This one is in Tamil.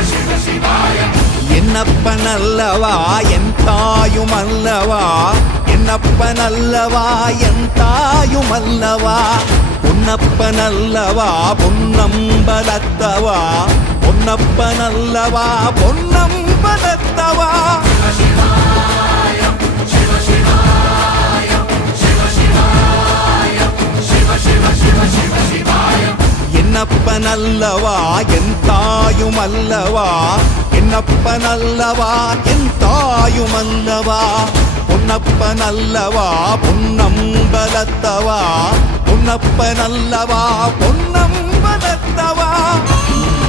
என்னப்பனல்லவா என் தாயுமல்லவா, என்னப்பனல்லவா என் தாயுமல்லவா, பொன்னப்பனல்லவா பொன்னம்பலத்தவா, பொன்னப்பனல்லவா பொன்னம்பலத்தவா. என்னப்பனல்லவா என் தாயுமல்லவா, என்னப்பனல்லவா என் தாயுமல்லவா, பொன்னப்பனல்லவா பொன்னம்பலத்தவா, பொன்னப்பனல்லவா பொன்னம்பலத்தவா.